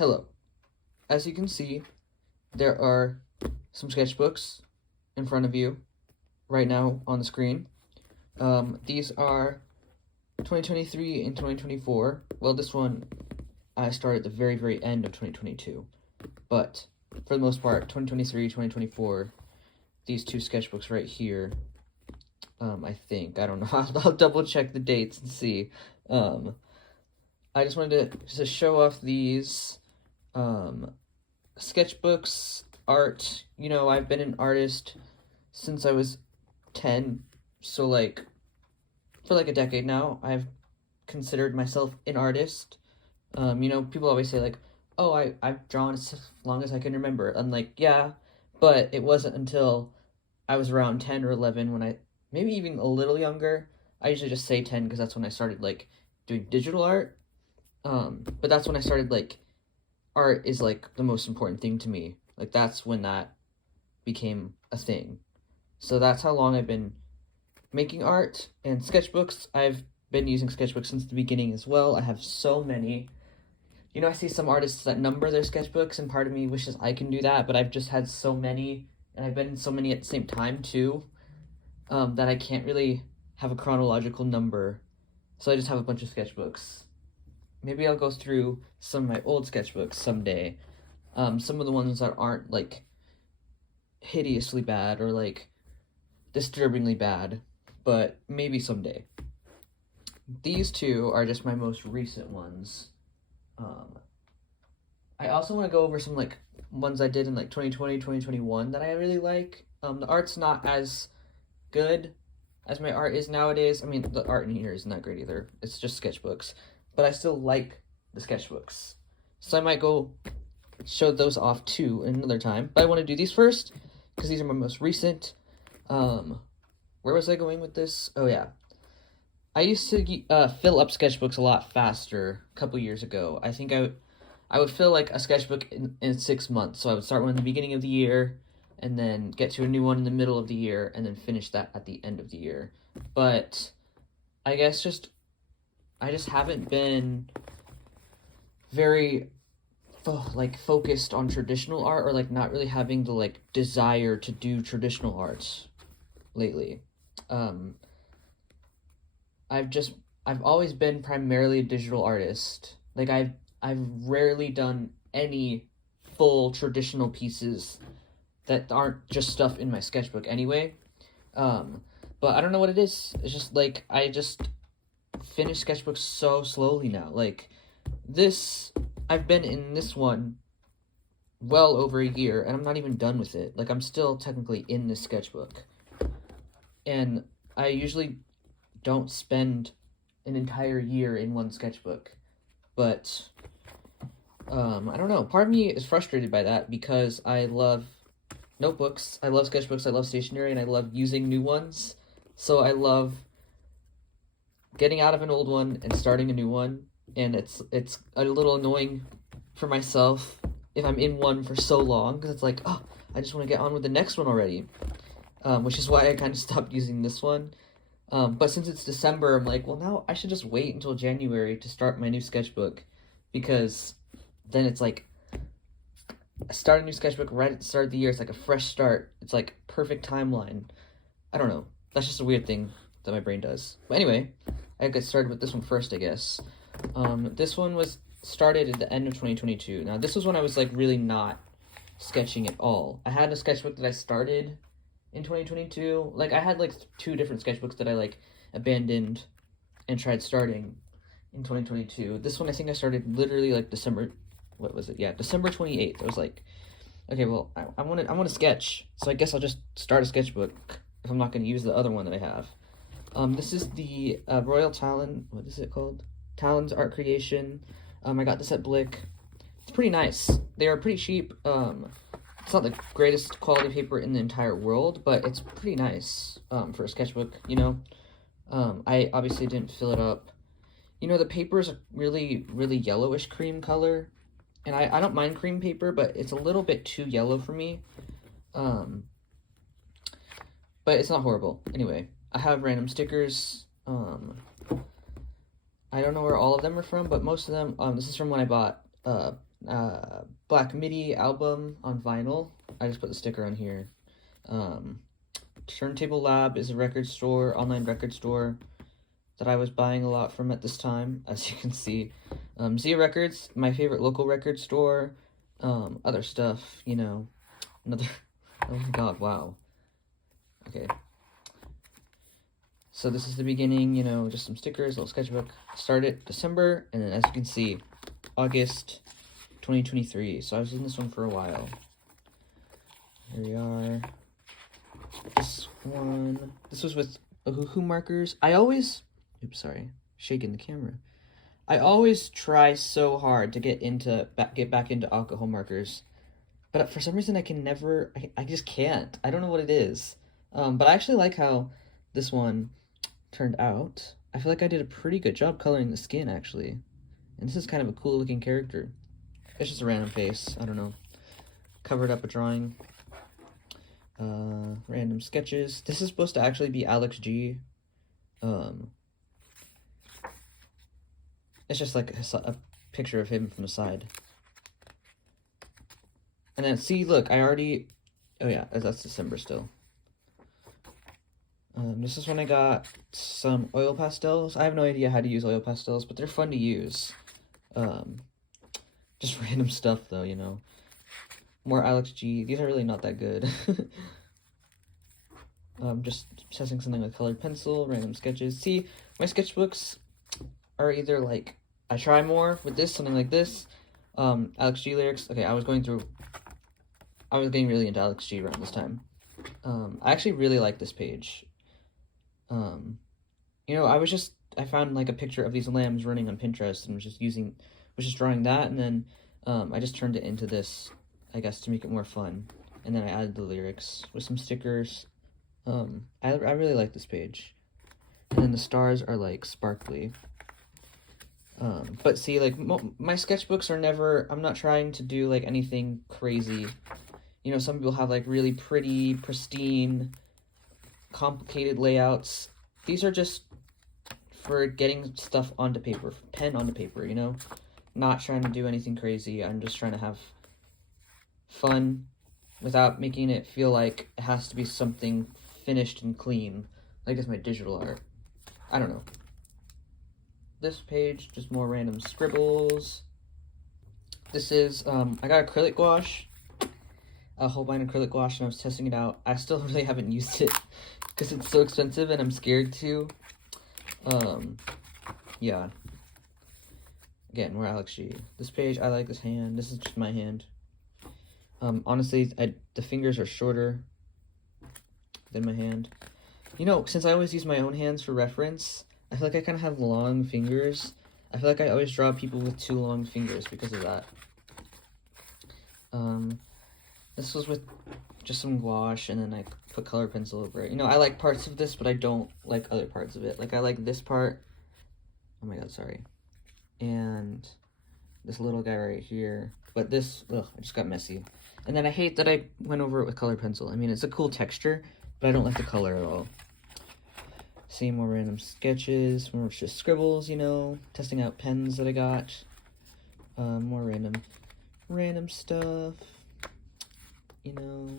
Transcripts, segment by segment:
Hello. As you can see, there are some sketchbooks in front of you right now on the screen. These are 2023 and 2024. Well, this one I started at the very end of 2022, but for the most part, 2023, 2024, these two sketchbooks right here, I think, I don't know, I'll double check the dates and see. I just wanted to show off these sketchbooks, art. I've been an artist since I was 10, so for a decade now, I've considered myself an artist. People always say oh, I've drawn as long as I can remember. I'm like, yeah, but it wasn't until I was around 10 or 11 when maybe even a little younger. I usually just say 10 because that's when I started doing digital art. But that's when I started art is the most important thing to me. That's when that became a thing. So that's how long I've been making art and sketchbooks. I've been using sketchbooks since the beginning as well. I have so many. I see some artists that number their sketchbooks, and part of me wishes I can do that, but I've just had so many, and I've been in so many at the same time too, that I can't really have a chronological number. So I just have a bunch of sketchbooks. Maybe I'll go through some of my old sketchbooks someday. Some of the ones that aren't hideously bad or disturbingly bad, but maybe someday. These two are just my most recent ones. I also want to go over some ones I did in 2020, 2021 that I really like. The art's not as good as my art is nowadays. I mean, the art in here isn't that great either. It's just sketchbooks. But I still like the sketchbooks. So I might go show those off too another time. But I want to do these first because these are my most recent. Where was I going with this? Oh yeah. I used to fill up sketchbooks a lot faster a couple years ago. I think I would fill a sketchbook in 6 months. So I would start one in the beginning of the year and then get to a new one in the middle of the year and then finish that at the end of the year. But I guess I just haven't been very focused on traditional art or not really having the desire to do traditional art lately. I've always been primarily a digital artist. I've rarely done any full traditional pieces that aren't just stuff in my sketchbook anyway. But I don't know what it is. It's just I just finish sketchbooks so slowly now. I've been in this one well over a year and I'm not even done with it. I'm still technically in this sketchbook. And I usually don't spend an entire year in one sketchbook. But I don't know. Part of me is frustrated by that because I love notebooks, I love sketchbooks, I love stationery, and I love using new ones. So I love getting out of an old one and starting a new one, and it's a little annoying for myself if I'm in one for so long, because it's oh, I just want to get on with the next one already, which is why I kind of stopped using this one. But since it's December, I'm well, now I should just wait until January to start my new sketchbook, because then it's I start a new sketchbook right at the start of the year. It's a fresh start. It's perfect timeline. I don't know. That's just a weird thing that my brain does. But anyway, I get started with this one first, I guess. This one was started at the end of 2022. Now, this was when I was really not sketching at all. I had a sketchbook that I started in 2022. I had 2 different sketchbooks that I abandoned and tried starting in 2022. This one I think I started literally December, what was it? Yeah, December 28th. I was okay, well, I want to sketch, so I guess I'll just start a sketchbook if I'm not going to use the other one that I have. This is the Royal Talon, what is it called? Talon's Art Creation. I got this at Blick. It's pretty nice. They are pretty cheap. It's not the greatest quality paper in the entire world, but it's pretty nice for a sketchbook, I obviously didn't fill it up. The paper is a really, really yellowish cream color, and I don't mind cream paper, but it's a little bit too yellow for me. But it's not horrible. Anyway, I have random stickers. I don't know where all of them are from, but most of them, this is from when I bought Black MIDI album on vinyl. I just put the sticker on here. Turntable Lab is a record store, online record store that I was buying a lot from at this time, as you can see. Zia Records, my favorite local record store. Other stuff, you know. Another, oh my god, wow. Okay. So this is the beginning, you know, just some stickers, a little sketchbook. Started December, and then as you can see, August 2023. So I was in this one for a while. Here we are. This one, this was with Ohuhu markers. Oops, sorry, shaking the camera. I always try so hard to get back into alcohol markers, but for some reason I just can't. I don't know what it is. But I actually like how this one turned out. I feel like I did a pretty good job coloring the skin, actually. And this is kind of a cool looking character. It's just a random face, I don't know. Covered up a drawing. Random sketches. This is supposed to actually be Alex G. It's just like a picture of him from the side. And then, see, look, oh yeah, that's December still. This is when I got some oil pastels. I have no idea how to use oil pastels, but they're fun to use. Just random stuff, though, you know. More Alex G. These are really not that good. Just testing something with colored pencil, random sketches. See, my sketchbooks are either like, I try more with this, something like this. Alex G lyrics. Okay, I was getting really into Alex G around this time. I actually really like this page. You know, I found like a picture of these lambs running on Pinterest and was just drawing that, and then I just turned it into this, I guess, to make it more fun. And then I added the lyrics with some stickers. I really like this page. And then the stars are like sparkly. But see, like my sketchbooks are never, I'm not trying to do like anything crazy. You know, some people have like really pretty, pristine, complicated layouts. These are just for getting stuff onto paper, pen onto paper, you know? Not trying to do anything crazy. I'm just trying to have fun without making it feel like it has to be something finished and clean, like it's my digital art. I don't know. This page, just more random scribbles. This is, I got acrylic gouache, a Holbein acrylic gouache, and I was testing it out. I still really haven't used it because it's so expensive and I'm scared to. Yeah. Again, more Alex G. This page, I like this hand. This is just my hand. Honestly, the fingers are shorter than my hand. You know, since I always use my own hands for reference, I feel like I kind of have long fingers. I feel like I always draw people with too long fingers because of that. This was with just some gouache, and then I put color pencil over it. You know, I like parts of this, but I don't like other parts of it. Like, I like this part. Oh my god, sorry. And this little guy right here. But this, ugh, it just got messy. And then I hate that I went over it with color pencil. I mean, it's a cool texture, but I don't like the color at all. See, more random sketches, more just scribbles, you know, testing out pens that I got. More random stuff, you know.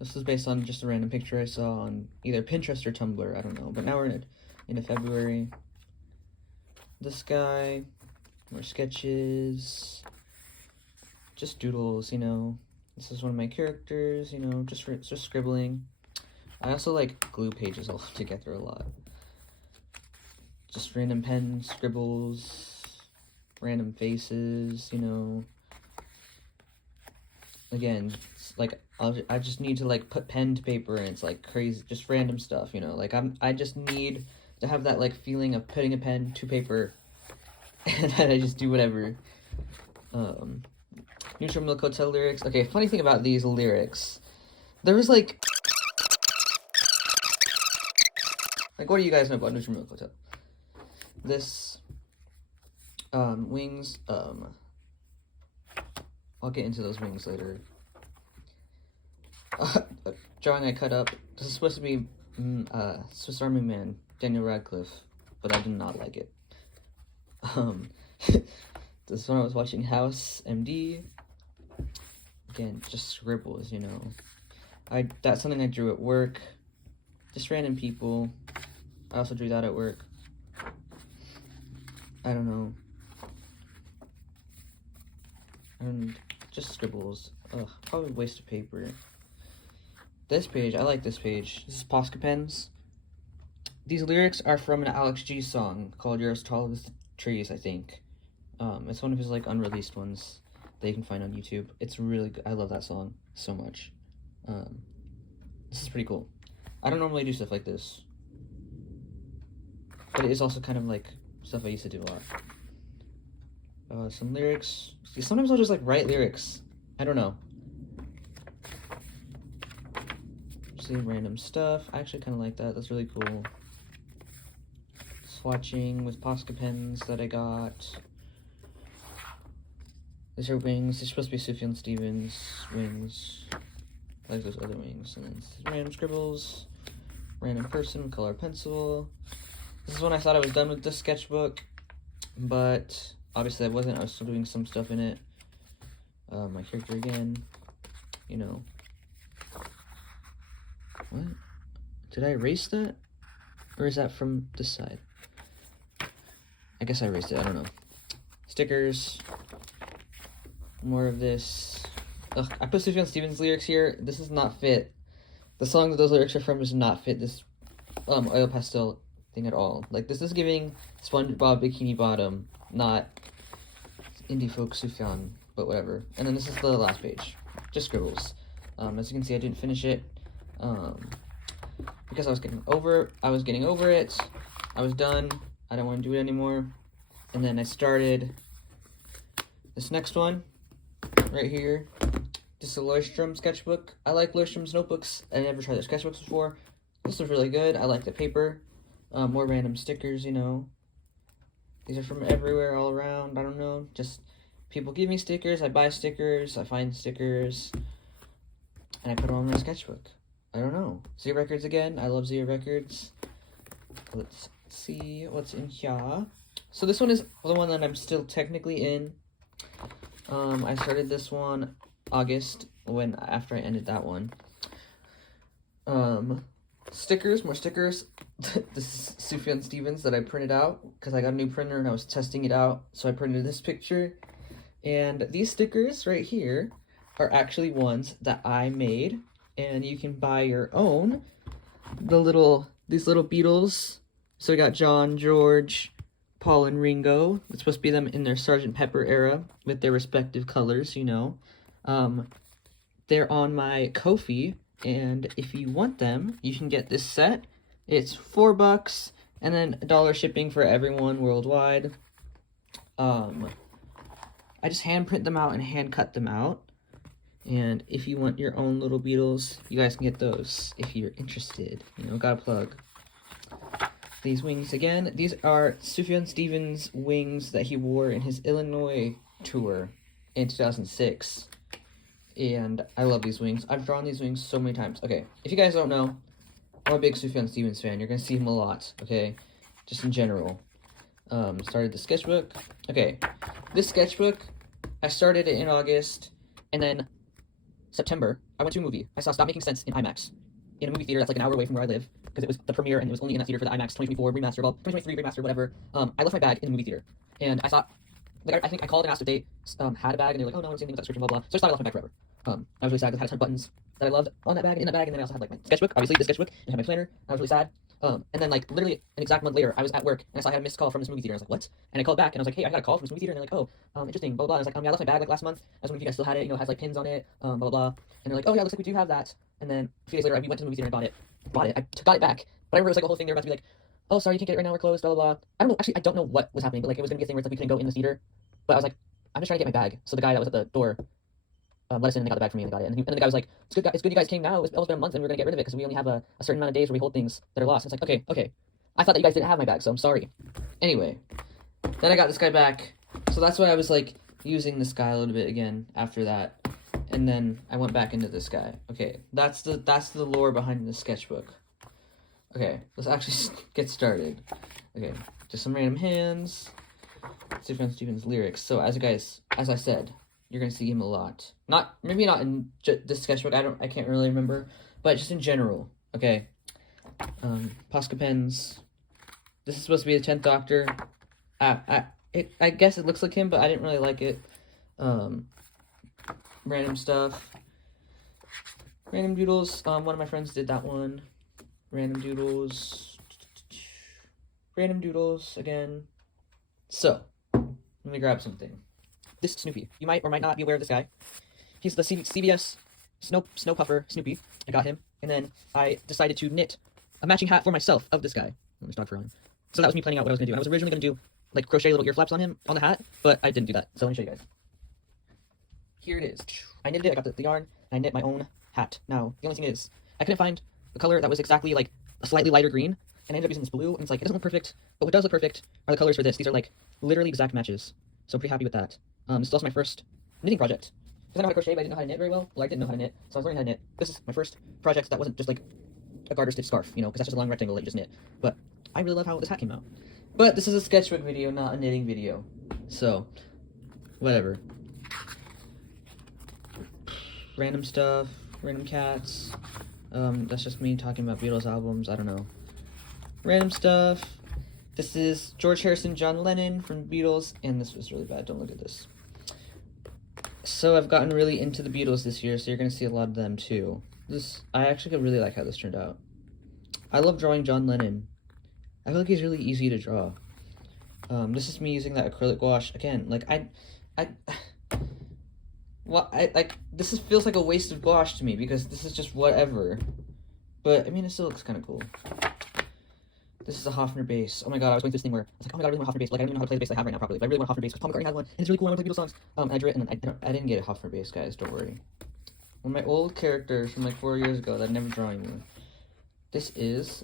This was based on just a random picture I saw on either Pinterest or Tumblr, I don't know. But now we're into February. This guy, more sketches, just doodles, you know. This is one of my characters, you know, just scribbling. I also like glue pages all together a lot. Just random pen scribbles, random faces, you know. Again, it's like I just need to like put pen to paper, and it's like crazy, just random stuff, you know. Like I just need to have that like feeling of putting a pen to paper, and then I just do whatever. Neutral Milk Hotel lyrics. Okay, funny thing about these lyrics, there was like what do you guys know about Neutral Milk Hotel? This wings. I'll get into those wings later. Drawing I cut up. This is supposed to be Swiss Army Man, Daniel Radcliffe, but I did not like it. This is when I was watching House MD. Again, just scribbles, you know. That's something I drew at work. Just random people. I also drew that at work. I don't know. And just scribbles. Ugh, probably a waste of paper. This page, I like this page. This is Posca Pens. These lyrics are from an Alex G song called You're as Tall as the Trees, I think. It's one of his like unreleased ones that you can find on YouTube. It's really good. I love that song so much. This is pretty cool. I don't normally do stuff like this, but it is also kind of like stuff I used to do a lot. Some lyrics. Sometimes I'll just like write lyrics. I don't know. Just random stuff. I actually kind of like that. That's really cool. Swatching with Posca pens that I got. These are wings. They're supposed to be Sufjan Stevens wings. I like those other wings. And then random scribbles. Random person with color pencil. This is when I thought I was done with the sketchbook, but obviously I wasn't. I was still doing some stuff in it. My character again, you know. What? Did I erase that? Or is that from this side? I guess I erased it, I don't know. Stickers. More of this. Ugh, I put Sufjan Stevens lyrics here. This does not fit. The song that those lyrics are from does not fit this oil pastel thing at all. Like, this is giving SpongeBob Bikini Bottom, not indie folk Sufjan, but whatever. And then this is the last page. Just scribbles. As you can see, I didn't finish it. Because I was getting over it. I was done. I don't want to do it anymore. And then I started this next one right here. This is a Leuchtturm sketchbook. I like Leuchtturm's notebooks. I never tried their sketchbooks before. This was really good. I like the paper. More random stickers, you know. These are from everywhere, all around. I don't know. Just people give me stickers. I buy stickers. I find stickers. And I put them on my sketchbook. I don't know. Zia Records again. I love Zia Records. Let's see what's in here. So this one is the one that I'm still technically in. I started this one August after I ended that one. Stickers, more stickers. This is Sufjan Stevens that I printed out because I got a new printer and I was testing it out. So I printed this picture. And these stickers right here are actually ones that I made. And you can buy your own. These little Beatles. So we got John, George, Paul, and Ringo. It's supposed to be them in their Sgt. Pepper era with their respective colors, you know. They're on my Ko-fi, and if you want them, you can get this set. It's $4, and then $1 shipping for everyone worldwide. I just hand print them out and hand cut them out. And if you want your own little Beatles, you guys can get those if you're interested. You know, gotta plug. These wings again. These are Sufjan Stevens wings that he wore in his Illinois tour in 2006. And I love these wings. I've drawn these wings so many times. Okay, if you guys don't know, I'm a big Sufjan Stevens fan. You're gonna see him a lot, okay? Just in general. Started the sketchbook. Okay, this sketchbook, I started it in August, and then September, I went to a movie. I saw Stop Making Sense in IMAX. In a movie theater that's like an hour away from where I live, because it was the premiere and it was only in that theater for the IMAX 2024 remastered, well, 2023 remastered, whatever. I left my bag in the movie theater, and I thought, like, I think I called and asked if they had a bag, and they were like, oh no, it's anything with that description, blah blah. So I just thought I left my bag forever. I was really sad because I had a ton of buttons that I loved on that bag, in that bag, and then I also had like my sketchbook, obviously the sketchbook, and I had my planner. And I was really sad. And then like literally an exact month later, I was at work and I saw I had a missed call from this movie theater. I was like, what? And I called back and I was like, hey, I got a call from this movie theater, and they're like, oh, interesting, blah blah blah. And I was like, yeah, I left my bag like last month. I was wondering if you guys still had it. You know, it has like pins on it, blah blah blah. And they're like, oh yeah, looks like we do have that. And then a few days later, we went to the movie theater and I bought it. I got it back, but I remember it was like a whole thing. They were about to be like, oh, sorry, you can't get it right now. We're closed. Blah blah blah. I don't know. Actually, I don't know what was happening, but like it was gonna be a thing where it's like we couldn't go in the theater. But I was like, I'm just trying to get my bag. So the guy that was at the door let us in and they got the bag for me and they got it. And then the guy was like, it's good you guys came now. It's almost been a month and we're going to get rid of it because we only have a certain amount of days where we hold things that are lost. And it's like, okay. I thought that you guys didn't have my bag, so I'm sorry. Anyway, then I got this guy back. So that's why I was like using this guy a little bit again after that. And then I went back into this guy. Okay, that's the lore behind the sketchbook. Okay, let's actually get started. Okay, just some random hands. Sufjan Stevens lyrics. So as I said, you're gonna see him a lot. Maybe not in this sketchbook. I can't really remember, but just in general. Okay. Posca pens. This is supposed to be the 10th Doctor. I guess it looks like him, but I didn't really like it. Random stuff. Random doodles. One of my friends did that one. Random doodles. Random doodles again. So, let me grab something. This is Snoopy. You might or might not be aware of this guy. He's the CBS Snow Puffer Snoopy. I got him, and then I decided to knit a matching hat for myself of this guy. There's dog fur on him. So that was me planning out what I was gonna do. I was originally gonna do like crochet little ear flaps on him on the hat, but I didn't do that. So let me show you guys. Here it is. I knitted it. I got the yarn, and I knit my own hat. Now the only thing is, I couldn't find the color that was exactly like a slightly lighter green, and I ended up using this blue. And it's like it doesn't look perfect, but what does look perfect are the colors for this. These are like literally exact matches. So I'm pretty happy with that. This is also my first knitting project. Because I know how to crochet, but I didn't know how to knit very well. Well, I didn't know how to knit, so I was learning how to knit. This is my first project that wasn't just like a garter stitch scarf, you know, because that's just a long rectangle that you just knit. But I really love how this hat came out. But this is a sketchbook video, not a knitting video. So, whatever. Random stuff, random cats. That's just me talking about Beatles albums, I don't know. Random stuff. This is George Harrison, John Lennon from Beatles, and this was really bad, don't look at this. So I've gotten really into the Beatles this year, so you're going to see a lot of them too. I actually really like how this turned out. I love drawing John Lennon. I feel like he's really easy to draw. This is me using that acrylic gouache. Again, like, this feels like a waste of gouache to me, because this is just whatever. But, I mean, it still looks kind of cool. This is a Hofner bass. Oh my god, I was going through this thing where I was like, oh my god, I really want a Hofner bass. Like, I don't even know how to play the bass I have right now properly, but I really want a Hofner bass because Paul McCartney had one, and it's really cool, and I want to play Beatles songs. And I drew it, and then I didn't get a Hofner bass, guys, don't worry. One of my old characters from like 4 years ago that I never draw anymore. This is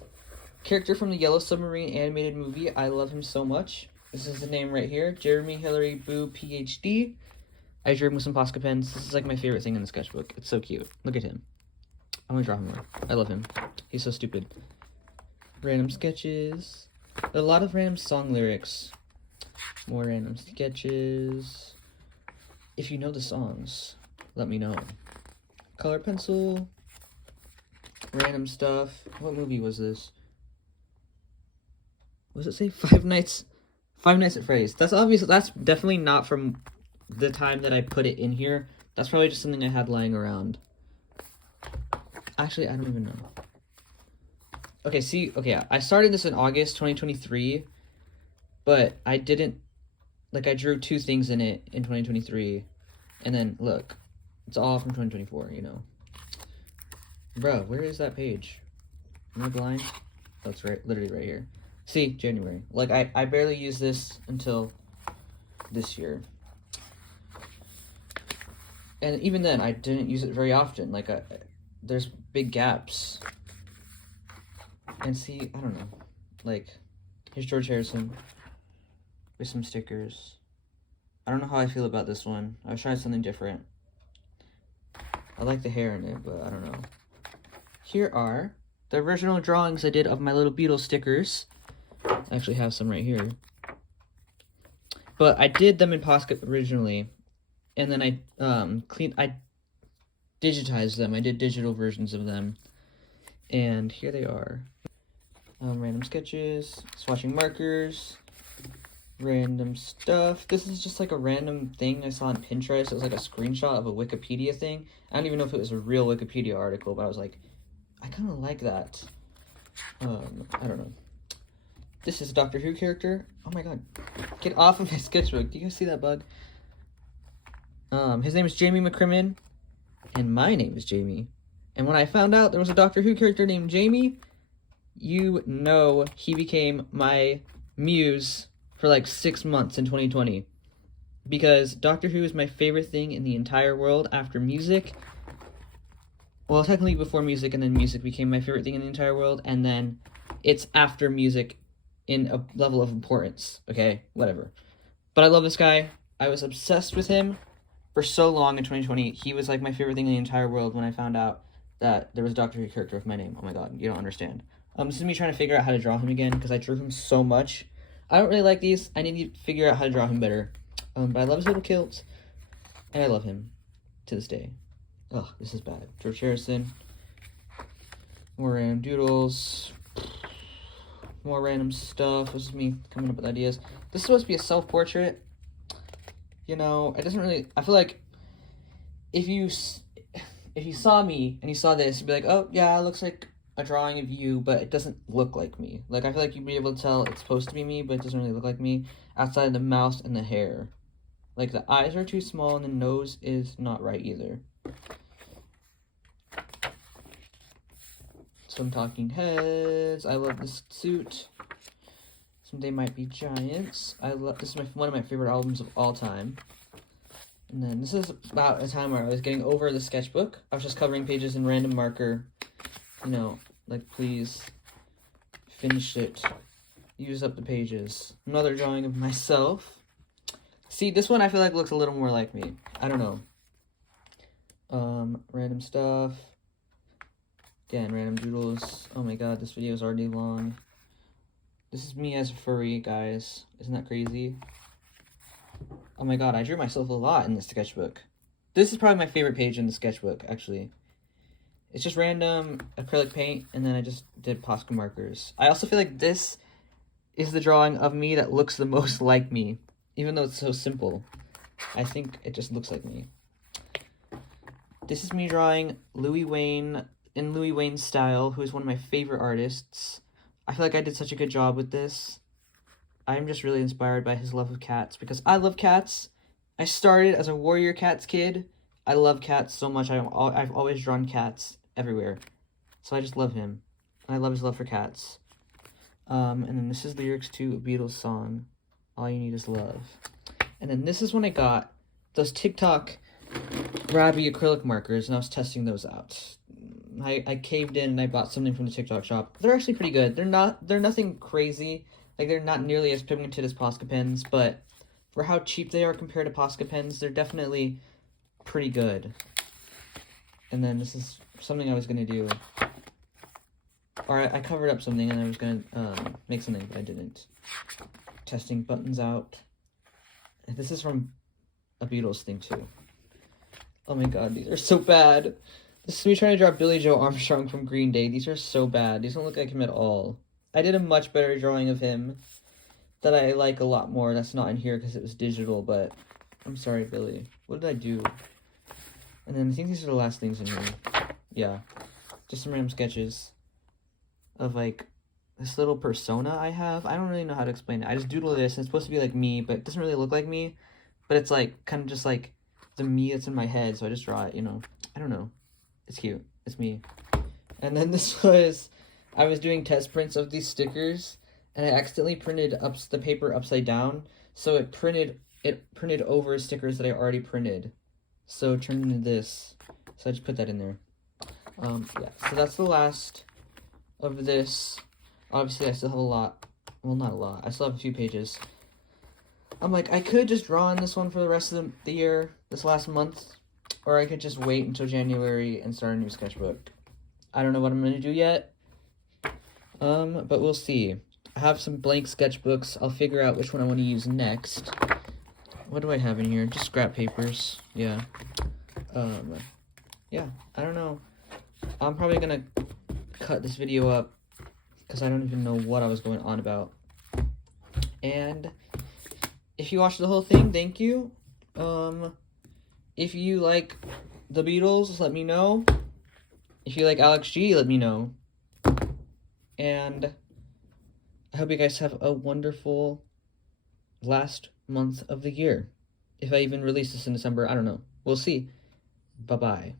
character from the Yellow Submarine animated movie. I love him so much. This is the name right here, Jeremy Hillary Boo PhD. I drew him with some Posca pens. This is like my favorite thing in the sketchbook. It's so cute. Look at him. I'm gonna draw him more. I love him. He's so stupid. Random sketches. A lot of random song lyrics. More random sketches. If you know the songs, let me know. Color pencil. Random stuff. What movie was this? What does it say? Five Nights at Freddy's. That's obvious. That's definitely not from the time that I put it in here. That's probably just something I had lying around. Actually, I don't even know. Okay, I started this in August 2023, but I didn't, like, I drew 2 things in it in 2023, and then, look, it's all from 2024, you know. Bro, where is that page? Am I blind? Oh, it's literally right here. See, January. Like, I barely used this until this year. And even then, I didn't use it very often. Like, there's big gaps. And see, I don't know. Like, here's George Harrison with some stickers. I don't know how I feel about this one. I was trying something different. I like the hair in it, but I don't know. Here are the original drawings I did of my little Beatles stickers. I actually have some right here. But I did them in Posca originally. And then I digitized them. I did digital versions of them. And here they are. Random sketches, swatching markers, random stuff. This is just like a random thing I saw on Pinterest. It was like a screenshot of a Wikipedia thing. I don't even know if it was a real Wikipedia article, but I was like, I kind of like that. I don't know. This is a Doctor Who character. Oh my god. Get off of my sketchbook. Do you guys see that bug? His name is Jamie McCrimmon, and my name is Jamie. And when I found out there was a Doctor Who character named Jamie, you know he became my muse for like 6 months in 2020. Because Doctor Who is my favorite thing in the entire world after music. Well, technically before music, and then music became my favorite thing in the entire world, and then it's after music in a level of importance. Okay, whatever. But I love this guy. I was obsessed with him for so long in 2020. He was like my favorite thing in the entire world when I found out that there was a Doctor Who character with my name. Oh my god, you don't understand. This is me trying to figure out how to draw him again, because I drew him so much. I don't really like these. I need to figure out how to draw him better. But I love his little kilt, and I love him to this day. Ugh, this is bad. George Harrison. More random doodles. More random stuff. This is me coming up with ideas. This is supposed to be a self-portrait. You know, it doesn't really... I feel like if you saw me and you saw this, you'd be like, oh, yeah, it looks like a drawing of you, but it doesn't look like me. Like, I feel like you'd be able to tell it's supposed to be me, but it doesn't really look like me outside the mouth and the hair. Like, the eyes are too small and the nose is not right either. Some talking heads. I love this suit. Some They Might Be Giants. This is one of my favorite albums of all time. And then this is about a time where I was getting over the sketchbook. I was just covering pages in random marker. You know, like, please finish it. Use up the pages. Another drawing of myself. See, this one I feel like looks a little more like me. I don't know. Random stuff. Again, random doodles. Oh my god, this video is already long. This is me as a furry, guys. Isn't that crazy? Oh my god, I drew myself a lot in the sketchbook. This is probably my favorite page in the sketchbook, actually. It's just random acrylic paint, and then I just did Posca markers. I also feel like this is the drawing of me that looks the most like me. Even though it's so simple. I think it just looks like me. This is me drawing Louis Wayne in Louis Wayne's style, who is one of my favorite artists. I feel like I did such a good job with this. I'm just really inspired by his love of cats, because I love cats. I started as a warrior cats kid. I love cats so much. I've always drawn cats everywhere. So I just love him. And I love his love for cats. And then this is lyrics to a Beatles song, All You Need Is Love. And then this is when I got those TikTok grabby acrylic markers, and I was testing those out. I caved in and I bought something from the TikTok shop. They're actually pretty good. They're nothing crazy. Like, they're not nearly as pigmented as Posca pens, but for how cheap they are compared to Posca pens, they're definitely pretty good. And then this is something I was going to do. Or I covered up something and I was going to make something, but I didn't. Testing buttons out. And this is from a Beatles thing, too. Oh my god, these are so bad. This is me trying to draw Billy Joe Armstrong from Green Day. These are so bad. These don't look like him at all. I did a much better drawing of him that I like a lot more. That's not in here because it was digital, but I'm sorry, Billy. What did I do? And then I think these are the last things in here. Yeah. Just some random sketches of, like, this little persona I have. I don't really know how to explain it. I just doodle this, and it's supposed to be like me, but it doesn't really look like me. But it's, like, kind of just, like, the me that's in my head, so I just draw it, you know. I don't know. It's cute. It's me. And then this was... I was doing test prints of these stickers, and I accidentally printed the paper upside down, so it printed over stickers that I already printed. So it turned into this. So I just put that in there. Yeah, so that's the last of this. Obviously, I still have a lot. Well, not a lot. I still have a few pages. I'm like, I could just draw on this one for the rest of the year, this last month, or I could just wait until January and start a new sketchbook. I don't know what I'm going to do yet. But we'll see. I have some blank sketchbooks. I'll figure out which one I want to use next. What do I have in here? Just scrap papers. Yeah. Yeah, I don't know. I'm probably gonna cut this video up because I don't even know what I was going on about. And if you watched the whole thing, thank you. If you like the Beatles, let me know. If you like Alex G, let me know. And I hope you guys have a wonderful last month of the year. If I even release this in December, I don't know. We'll see. Bye-bye.